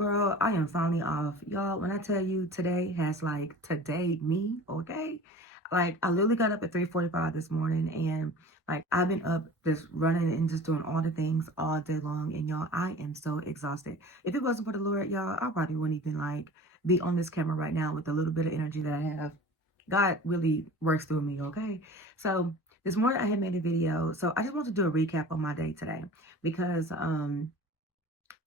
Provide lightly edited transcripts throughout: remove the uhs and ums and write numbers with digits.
Girl, I am finally off. Y'all, when I tell you today has like today me, okay? Like I literally got up at 3:45 this morning and like I've been up just running and just doing all the things all day long. And y'all, I am so exhausted. If it wasn't for the Lord, y'all, I probably wouldn't even like be on this camera right now with the little bit of energy that I have. God really works through me, okay? So this morning I had made a video. So I just want to do a recap on my day today because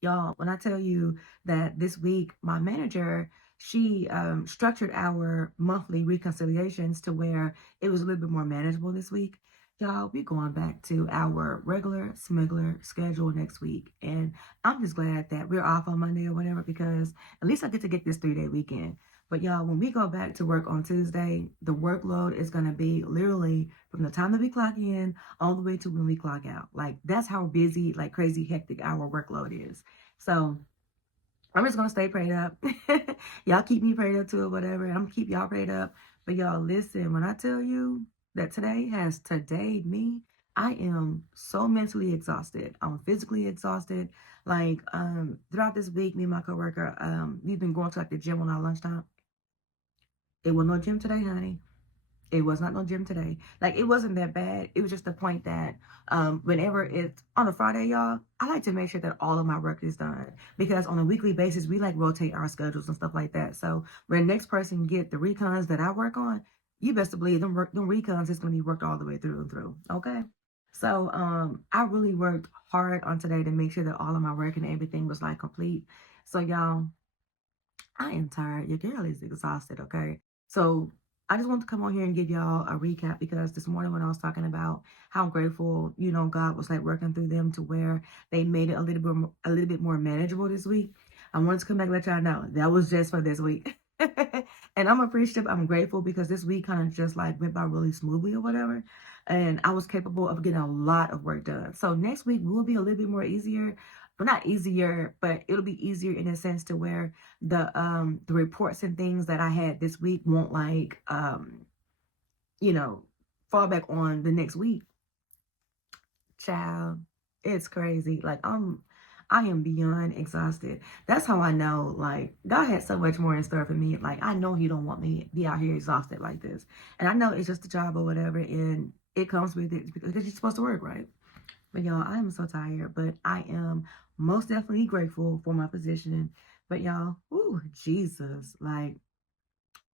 y'all, when I tell you that this week, my manager, she structured our monthly reconciliations to where it was a little bit more manageable this week. Y'all, we're going back to our regular smuggler schedule next week. And I'm just glad that we're off on Monday or whatever, because at least I get to get this 3-day weekend. But y'all, when we go back to work on Tuesday, the workload is going to be literally from the time that we clock in all the way to when we clock out. Like, that's how busy, like crazy hectic our workload is. So I'm just gonna stay prayed up. Y'all keep me prayed up too or whatever. I'm gonna keep y'all prayed up. But y'all listen, when I tell you that today has todayed me, I am so mentally exhausted. I'm physically exhausted. Like throughout this week, me and my coworker, we've been going to like the gym on our lunchtime. It was no gym today, honey. It was not no gym today. Like it wasn't that bad. It was just the point that whenever it's on a Friday, y'all, I like to make sure that all of my work is done because on a weekly basis we like rotate our schedules and stuff like that. So when the next person get the recons that I work on, you best to believe them recons is gonna be worked all the way through and through. Okay. So I really worked hard on today to make sure that all of my work and everything was like complete. So y'all, I am tired. Your girl is exhausted, okay? So I just want to come on here and give y'all a recap because this morning when I was talking about how grateful, God was like working through them to where they made it a little bit more manageable this week. I wanted to come back and let y'all know that was just for this week. And I'm appreciative, I'm grateful because this week kind of just like went by really smoothly or whatever. And I was capable of getting a lot of work done. So next week will be a little bit more easier, but not easier, but it'll be easier in a sense to where the reports and things that I had this week won't like you know fall back on the next week. Child, it's crazy. Like I am beyond exhausted. That's how I know like God had so much more in store for me. Like I know he don't want me to be out here exhausted like this. And I know it's just a job or whatever and it comes with it because you're supposed to work, right? But y'all, I am so tired, but I am most definitely grateful for my position. But y'all, ooh, Jesus, like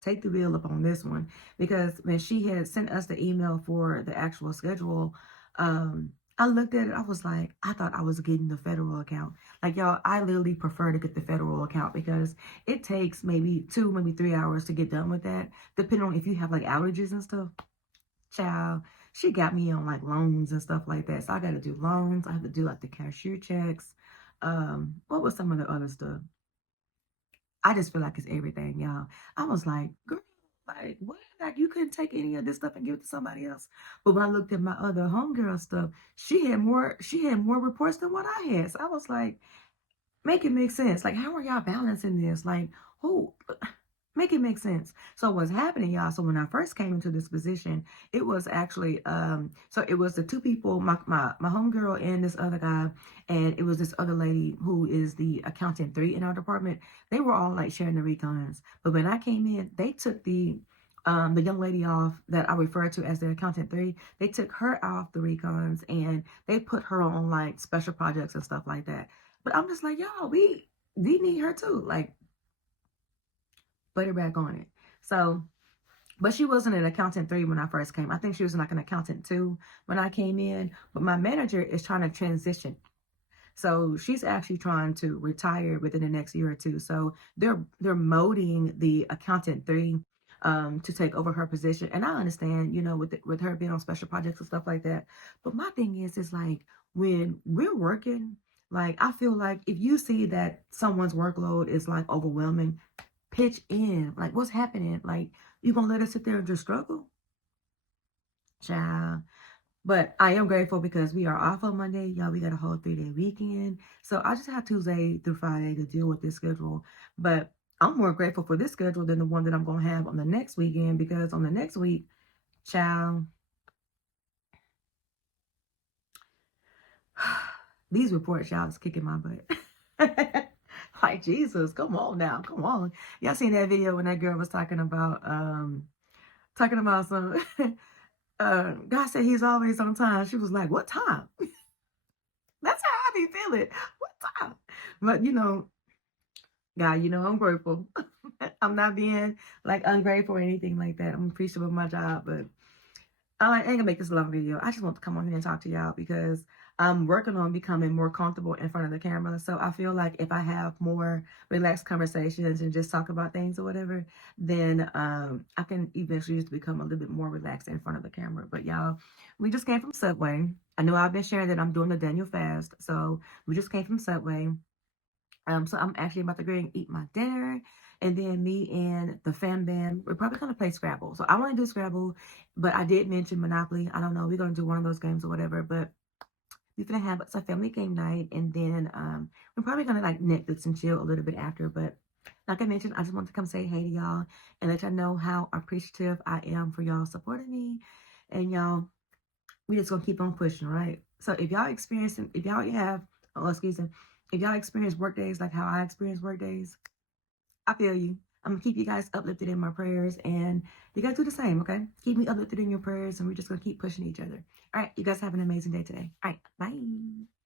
take the wheel up on this one because when she had sent us the email for the actual schedule, I looked at it, I was like, I thought I was getting the federal account. Like y'all, I literally prefer to get the federal account because it takes maybe 2, maybe 3 hours to get done with that, depending on if you have like allergies and stuff. Child, she got me on like loans and stuff like that. So I gotta do loans, I have to do like the cashier checks. What was some of the other stuff? I just feel like it's everything, y'all. I was like, girl, like, what? Like, you couldn't take any of this stuff and give it to somebody else. But when I looked at my other homegirl stuff, she had more reports than what I had. So I was like, make it make sense. Like, how are y'all balancing this? Like, who? Make it make sense. So what's happening, y'all? So when I first came into this position, it was actually so it was the two people, my homegirl and this other guy, and it was this other lady who is the accountant 3 in our department. They were all like sharing the recons. But when I came in, they took the young lady off that I refer to as the accountant 3. They took her off the recons and they put her on like special projects and stuff like that. But I'm just like, y'all, we need her too. Like put her back on it. So, but she wasn't an accountant 3 when I first came. I think she was like an accountant 2 when I came in. But my manager is trying to transition. So she's actually trying to retire within the next year or two. So they're molding the accountant 3 to take over her position. And I understand, with her being on special projects and stuff like that. But my thing is like when we're working, like I feel like if you see that someone's workload is like overwhelming, pitch in. Like, what's happening? Like, you gonna let us sit there and just struggle? Child. But I am grateful because we are off on Monday. Y'all, we got a whole 3-day weekend. So I just have Tuesday through Friday to deal with this schedule. But I'm more grateful for this schedule than the one that I'm gonna have on the next weekend because on the next week, child, these reports, y'all, is kicking my butt. like, Jesus, come on now, come on. Y'all seen that video when that girl was talking about some God said he's always on time. She was like, what time? That's how I be feeling. What time? But God, I'm grateful. I'm not being like ungrateful or anything like that. I'm appreciative of my job, but I ain't gonna make this a long video. I just want to come on here and talk to y'all because I'm working on becoming more comfortable in front of the camera. So I feel like if I have more relaxed conversations and just talk about things or whatever, then I can eventually just become a little bit more relaxed in front of the camera. But y'all, we just came from Subway. I know I've been sharing that I'm doing the Daniel fast. So we just came from Subway. So I'm actually about to go and eat my dinner. And then me and the fam bam, we're probably gonna play Scrabble. So I want to do Scrabble, but I did mention Monopoly. I don't know. We're gonna do one of those games or whatever. But we're gonna have a family game night, and then we're probably gonna like Netflix and chill a little bit after. But like I mentioned, I just want to come say hey to y'all and let y'all know how appreciative I am for y'all supporting me. And y'all, we just gonna keep on pushing, right? So if y'all experiencing, if y'all have, oh excuse me, if y'all experience work days like how I experience work days, I feel you. I'm gonna keep you guys uplifted in my prayers, and you guys do the same, okay? Keep me uplifted in your prayers, and we're just gonna keep pushing each other. All right, you guys have an amazing day today. All right, bye.